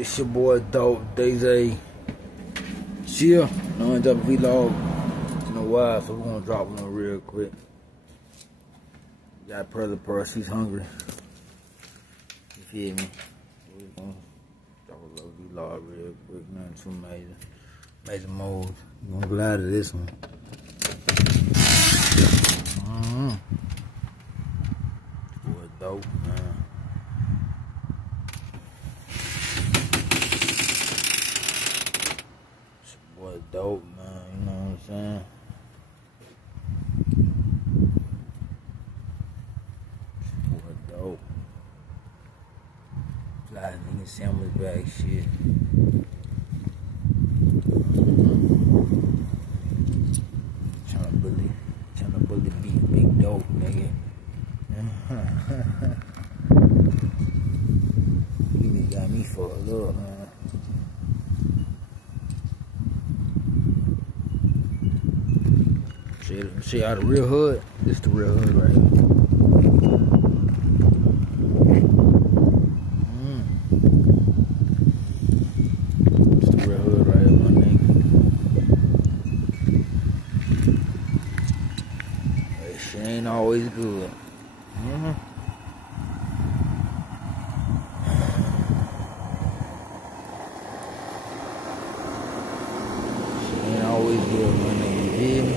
It's your boy Dope, Daisy. Chill. No one drop a vlog in a while, so we're gonna drop one real quick. Got Pearly Purse, he's hungry. You feel me? So we're gonna drop a little vlog real quick, nothing too major modes. I'm glad of this one. Boy, dope, man. Boy, dope, man. You know what I'm saying? Boy, dope. Fly nigga sandwich bag shit. Tryna bully beat big dope, nigga. You nigga got me for a look, man. See how the real hood? This the real hood right here. This the real hood right here, my nigga. That shit ain't always good. Shit ain't always good, my nigga. You hear me?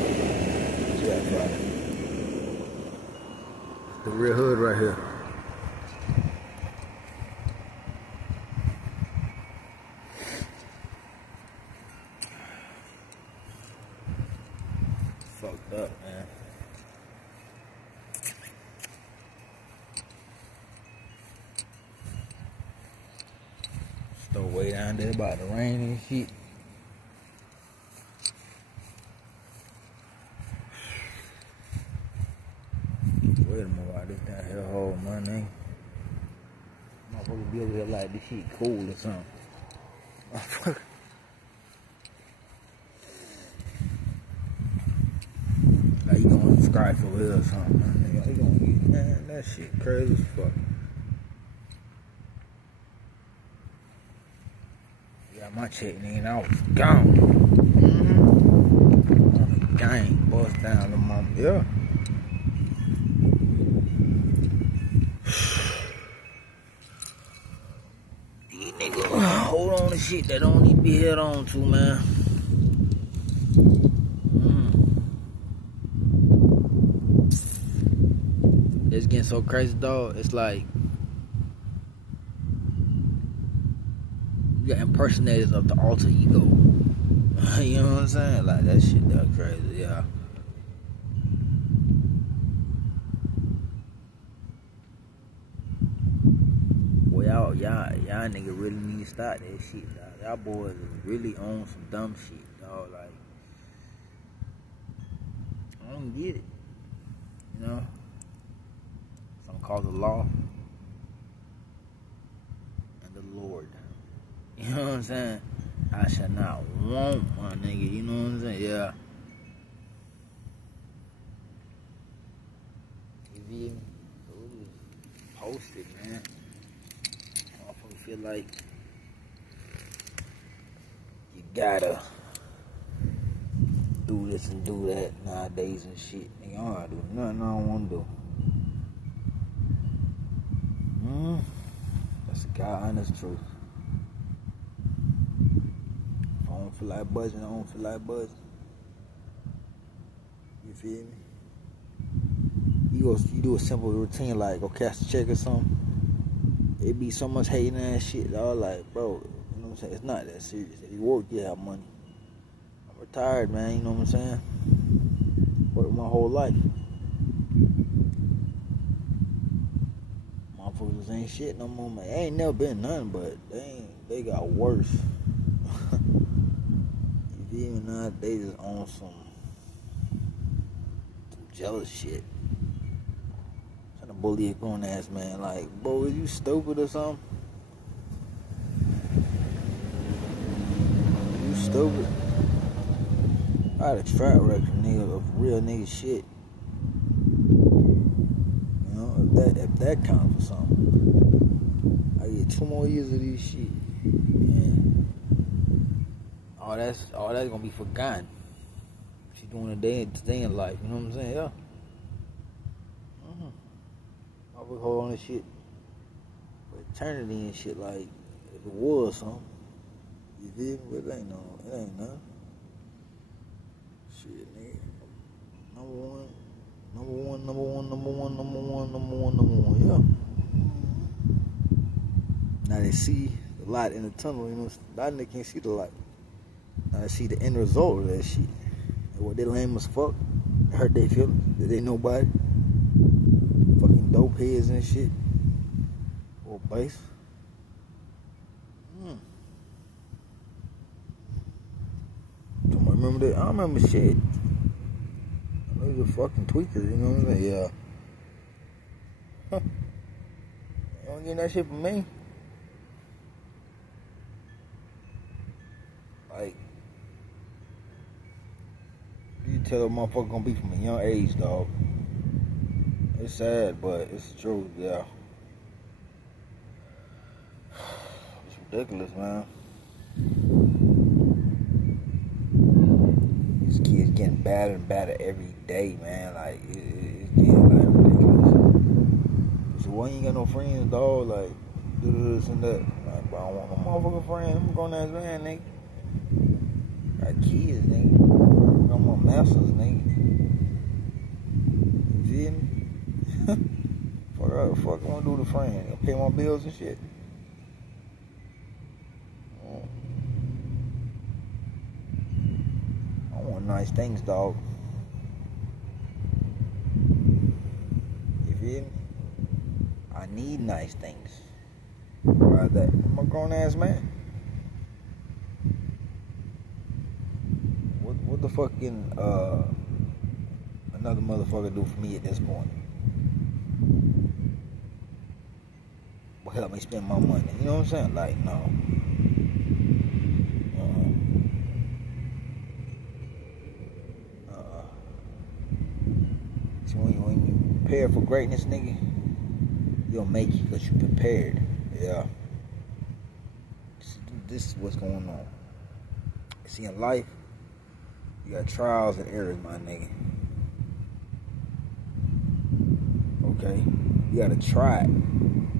The real hood right here. Fucked up, man. Still way down there about the rain and shit. Wait a minute, why this down here hole, man, nigga? Motherfucker be over here like this shit cool or something. Motherfucker. Like you gonna subscribe over here or something, man, nigga. You gonna get, man, that shit crazy as fuck. Got my check, nigga, and I was gone. On the gang, bust down the mom, yeah. Hold on to shit that don't need to be held on to, man. It's getting so crazy, dog. It's like you got impersonators of the alter ego. You know what I'm saying? Like that shit, that crazy, yeah. Well, y'all nigga really need to stop that shit, dog. Y'all boys is really on some dumb shit, dog. Like, I don't get it. You know? Something called the law and the Lord. You know what I'm saying? I shall not want my nigga. You know what I'm saying? Yeah. You feel me? So we just post it, man. I feel like you gotta do this and do that nowadays and shit. Nigga, I don't gotta do nothing I don't wanna do. That's the God honest truth. If I don't feel like buzzing, I don't feel like buzzing. You feel me? You do a simple routine like go catch a check or something. It be so much hating ass shit, dog. Like, bro, you know what I'm saying? It's not that serious. If you work, you have money. I'm retired, man. You know what I'm saying? Worked my whole life. Motherfuckers ain't shit no more, man. Ain't never been nothing, but they got worse. You feel me? Nowadays is on some jealous shit. Bully a grown ass man, like, bro, is you stupid or something? You stupid? I had a track record, nigga, of real nigga shit. You know, if that counts for something. I get 2 more years of this shit. And all that's gonna be forgotten. She's doing a day in life, you know what I'm saying? Yeah. I would hold on to shit for eternity and shit, like if it was something. You feel me? But it ain't nothing. Shit, nigga. Number one, yeah. Now they see the light in the tunnel, you know. A lot of niggas can't see the light. Now they see the end result of that shit. And what they lame as fuck. It hurt their feelings. That they nobody. Fucking dope heads and shit. Or base. Don't remember that. I don't remember shit. I was a fucking tweaker, you know what I'm saying? Yeah. You don't get that shit from me. Like, you tell a motherfucker gonna be from a young age, dog. It's sad, but it's the truth, yeah. It's ridiculous, man. These kids getting badder and badder every day, man. Like, it's getting, like, ridiculous. So why you ain't got no friends, dog? Like, do this and that. Like, bro, I don't want no motherfucking friends. I'm a grown-ass man, nigga. Got kids, nigga. Got my masters, nigga. You feel me? Fuck, I wanna do the friend. I pay my bills and shit. I want nice things, dog. You feel me? I need nice things. Why that? I'm a grown ass man. What the fucking another motherfucker do for me at this point? Will help me spend my money. You know what I'm saying? Like, no. See, when you prepare for greatness, nigga, you'll make it because you prepared. Yeah. This is what's going on. See, in life, you got trials and errors, my nigga. Okay? You gotta try it. And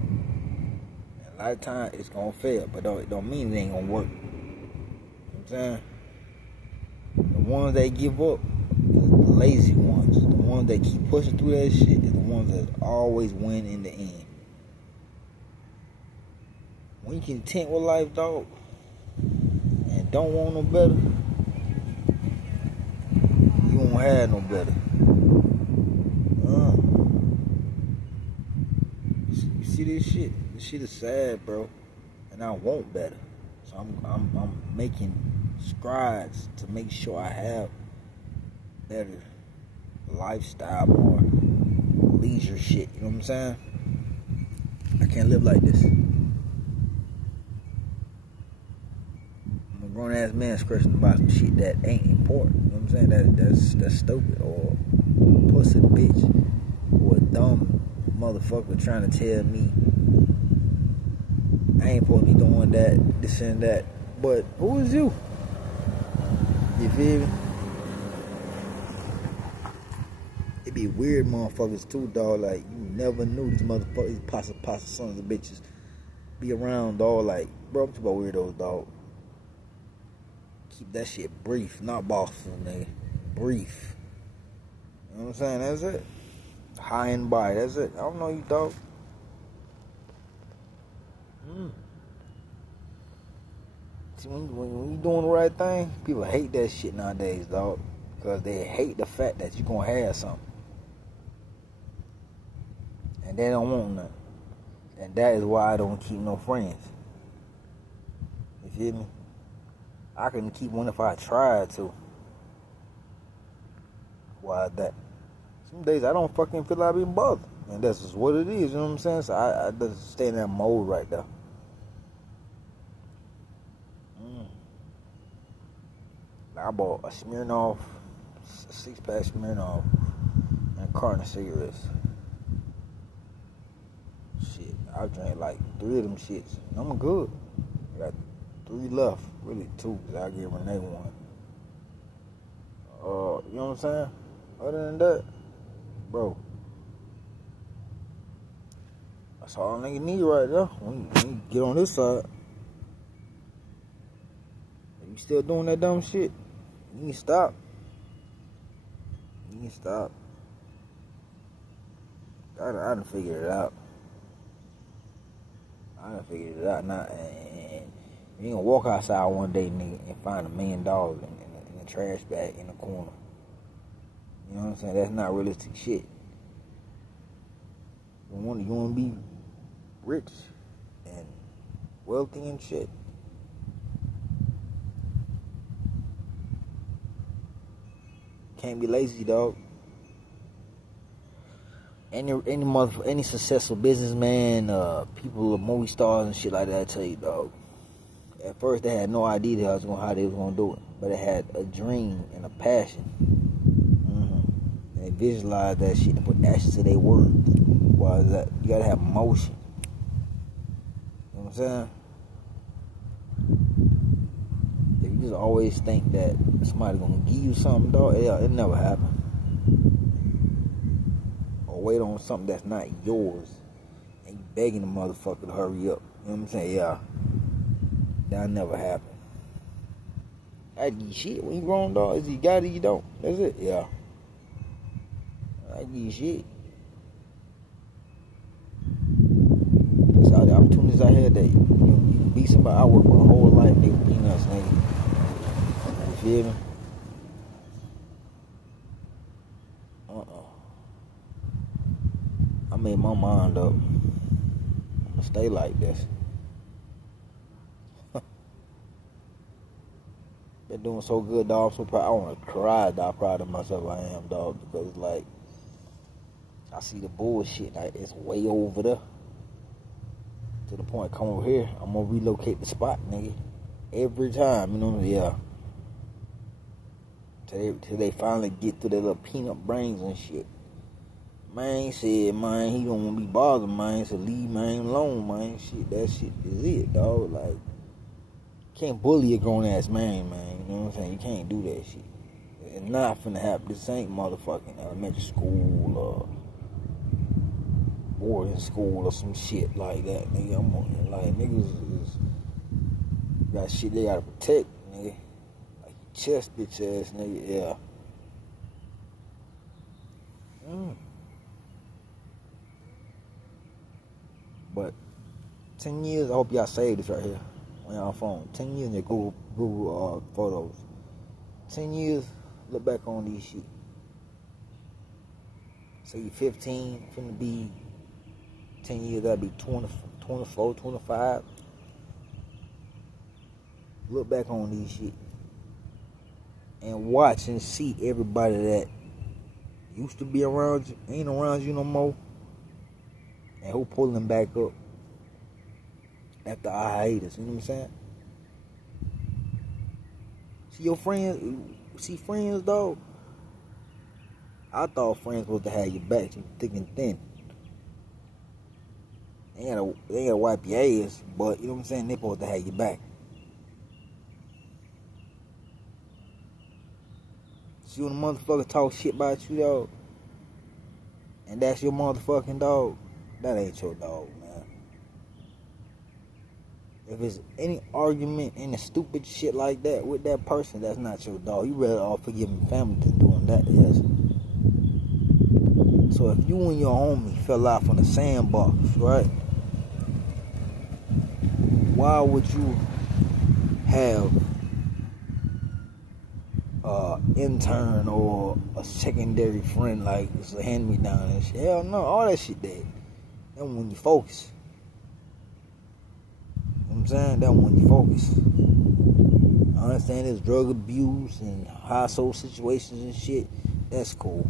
a lot of times, it's gonna fail, but it don't mean it ain't gonna work. You know what I'm saying? The ones that give up, the lazy ones. The ones that keep pushing through that shit is the ones that always win in the end. When you content with life, dog, and don't want no better, you won't have no better. You see this shit? This shit is sad, bro. And I want better. So I'm making strides to make sure I have better lifestyle, more leisure shit. You know what I'm saying? I can't live like this. I'm a grown ass man scratching about some shit that ain't important. You know what I'm saying? That's stupid, or pussy bitch, or a dumb motherfucker trying to tell me I ain't supposed to be doing that, this and that. But who is you? You feel me? It be weird motherfuckers too, dog. Like, you never knew these motherfuckers, these pasta sons of bitches be around, dog. Like, bro, I'm talking about weirdos, dog. Keep that shit brief, not Boston, nigga. Brief. You know what I'm saying? That's it. High and by, that's it. I don't know you, dog. See, when you doing the right thing, people hate that shit nowadays, dog. Because they hate the fact that you gonna have something. And they don't want nothing. And that is why I don't keep no friends. You feel me? I couldn't keep one if I tried to. Why that? Some days I don't fucking feel like being bothered. And that's just what it is, you know what I'm saying? So I just stay in that mode right there. I bought a Smirnoff, a 6-pack Smirnoff, and a carton of cigarettes. Shit, I drank like 3 of them shits. And I'm good. I got 3 left. Really 2, because I gave Renee one. You know what I'm saying? Other than that, bro, that's all nigga need right there. When you get on this side, if you still doing that dumb shit, you need to stop. You need to stop. I done figured it out. Now, and you ain't gonna walk outside one day, nigga, and find $1 million in a trash bag in the corner. You know what I'm saying? That's not realistic shit. You wanna be rich and wealthy and shit. Can't be lazy, dog. Any successful businessman, people, movie stars and shit like that, I tell you, dog. At first, they had no idea how they was gonna do it, but they had a dream and a passion. And they visualized that shit and put action to their words. Why is that? You gotta have motion. You know what I'm saying? If you just always think that somebody gonna give you something, dog, it never happen. Wait on something that's not yours and you begging the motherfucker to hurry up. You know what I'm saying? Yeah. That'll never happen. I give you shit when you grown, dog. Is you got it, you don't. That's it. Yeah. I give you shit. That's all the opportunities I had that you can be somebody. I worked my whole life, nigga, peanuts, nigga. You feel me? I made my mind up. I'm gonna stay like this. Been doing so good, dog. I'm so proud. I wanna cry, dog. How proud of myself I am, dog. Because, like, I see the bullshit. Like, it's way over there. To the point, come over here. I'm gonna relocate the spot, nigga. Every time, you know? Yeah. Till they finally get to their little peanut brains and shit. Man said, man, he don't want to be bothered, man. So leave man alone, man. Shit, that shit is it, dog. Like, can't bully a grown ass man, man. You know what I'm saying? You can't do that shit. It's not finna happen. This ain't motherfucking elementary school or boarding school or some shit like that, nigga. I'm on, like, niggas is got shit they gotta protect, nigga. Like, chest bitch ass, nigga. Yeah. But 10 years, I hope y'all saved this right here on y'all phone. 10 years in your Google photos. 10 years, look back on these shit. Say you're 15, finna be 10 years, that'd be 20, 24, 25. Look back on these shit. And watch and see everybody that used to be around you, ain't around you no more. And who pulling back up after our hiatus, you know what I'm saying? See your friends, dog. I thought friends supposed to have your back, thick and thin. They ain't gotta wipe your ass, but you know what I'm saying? They supposed to have your back. See when a motherfucker talk shit about you, dog, and that's your motherfucking dog, that ain't your dog, man. If it's any argument, any stupid shit like that with that person, that's not your dog. You better off forgiving family than doing that, yes. So if you and your homie fell out from the sandbox, right? Why would you have intern or a secondary friend like it's a hand-me-down and shit? Hell no, all that shit dead. That when you focus. You know what I'm saying? That when you focus. I understand there's drug abuse and household situations and shit. That's cool.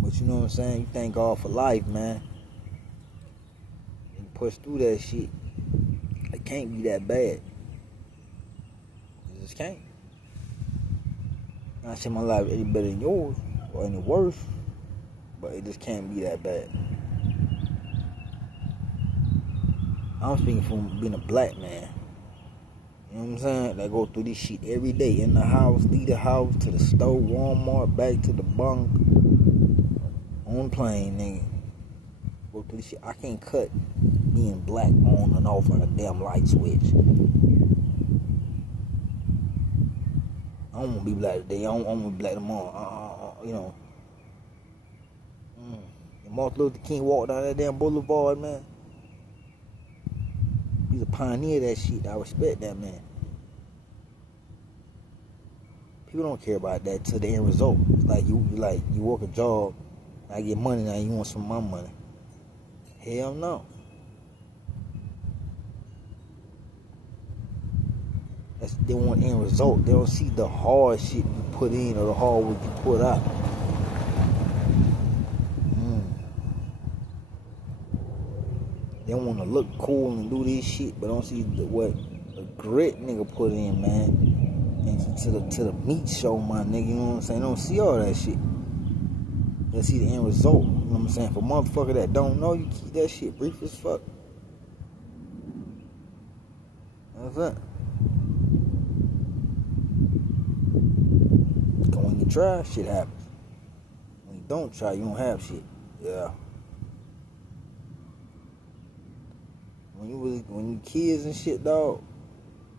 But you know what I'm saying? You thank God for life, man. You push through that shit. It can't be that bad. It just can't. I say my life any better than yours or any worse, but it just can't be that bad. I'm speaking from being a black man. You know what I'm saying? They go through this shit every day. In the house, leave the house, to the store, Walmart, back to the bunk, on the plane, nigga. Go through this shit. I can't cut being black on and off like a damn light switch. I don't want to be black today. I don't want to be black tomorrow. You know. And Martin Luther King walked down that damn boulevard, man. He's a pioneer of that shit. I respect that, man. People don't care about that to the end result. It's like you work a job, I get money now, you want some of my money. Hell no. They want end result. They don't see the hard shit you put in or the hard work you put out. They want to look cool and do this shit, but don't see what the grit nigga put in, man. And to the meat show, my nigga. You know what I'm saying? They don't see all that shit. They see the end result. You know what I'm saying? For motherfucker that don't know, you keep that shit brief as fuck. That's it. Cause when you try, shit happens. When you don't try, you don't have shit. Yeah. When you kids and shit, dog,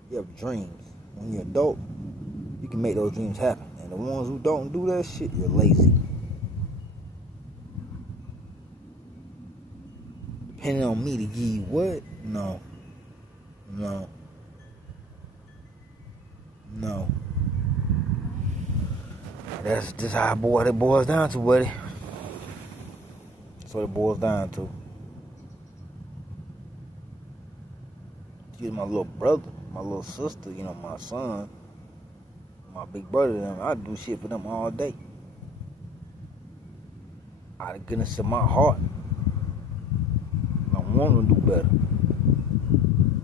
you have dreams. When you're adult, you can make those dreams happen. And the ones who don't do that shit, you're lazy. Depending on me to give you what? No. That's just how it boils down to, buddy. That's what it boils down to. Excuse my little brother, my little sister, you know, my son, my big brother, them. I do shit for them all day. Out of the goodness of my heart. I want to do better.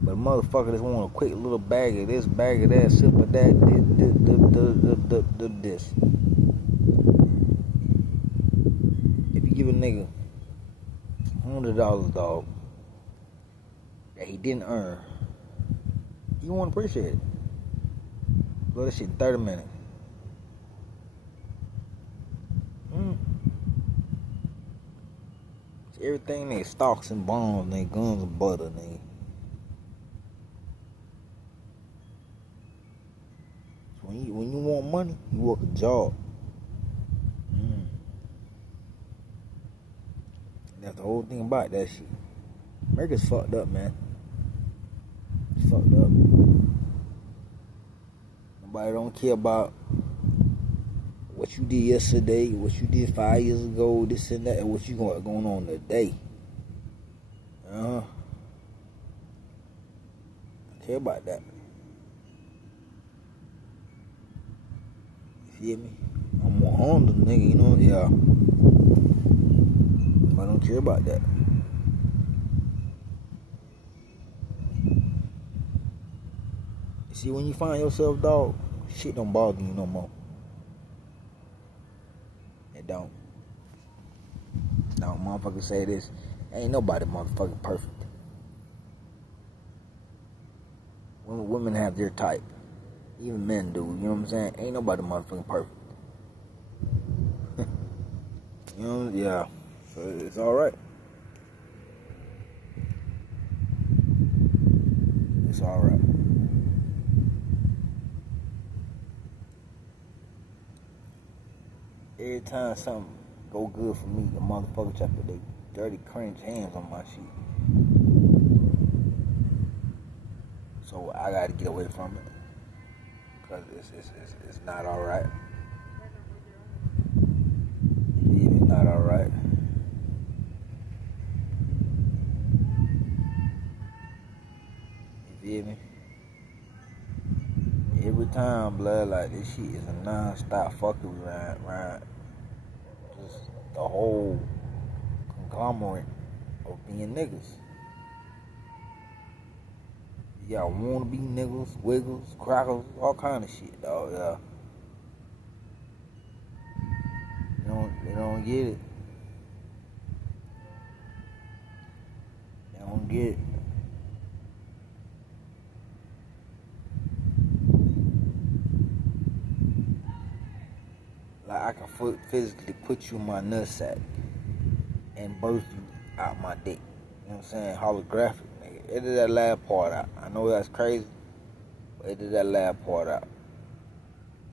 But motherfucker just want a quick little bag of this, bag of that, sip of that, this. If you give a nigga $100, dog, that he didn't earn, you won't appreciate it. Blow that shit in 30 minutes. It's everything, they stocks and bonds, they guns and butter, nigga. When you want money, you work a job. That's the whole thing about that shit. America's fucked up, man. It's fucked up. Nobody don't care about what you did yesterday, what you did 5 years ago, this and that, and what you got going on today. I care about that. You feel me? I'm more on the nigga, you know? Yeah. I don't care about that. You see, when you find yourself, dog, shit don't bother you no more. It don't. Now, motherfuckers say this, ain't nobody motherfucking perfect. Women have their type. Even men do, you know what I'm saying? Ain't nobody motherfucking perfect. You know, yeah. So it's alright. It's alright. Every time something go good for me, the motherfucker try to put their dirty, cringe hands on my shit. So I gotta get away from it. Because it's not alright. It's not alright. You feel me? Every time, blood, like this shit is a non-stop fuckery around just the whole conglomerate of being niggas. You got wannabe niggas, wiggles, crackers, all kind of shit, dog. Yeah. They don't get it. They don't get it. Like, I can physically put you in my nutsack and birth you out my dick. You know what I'm saying? Holographic, nigga. Edit that last part out. I know that's crazy, but edit that last part out.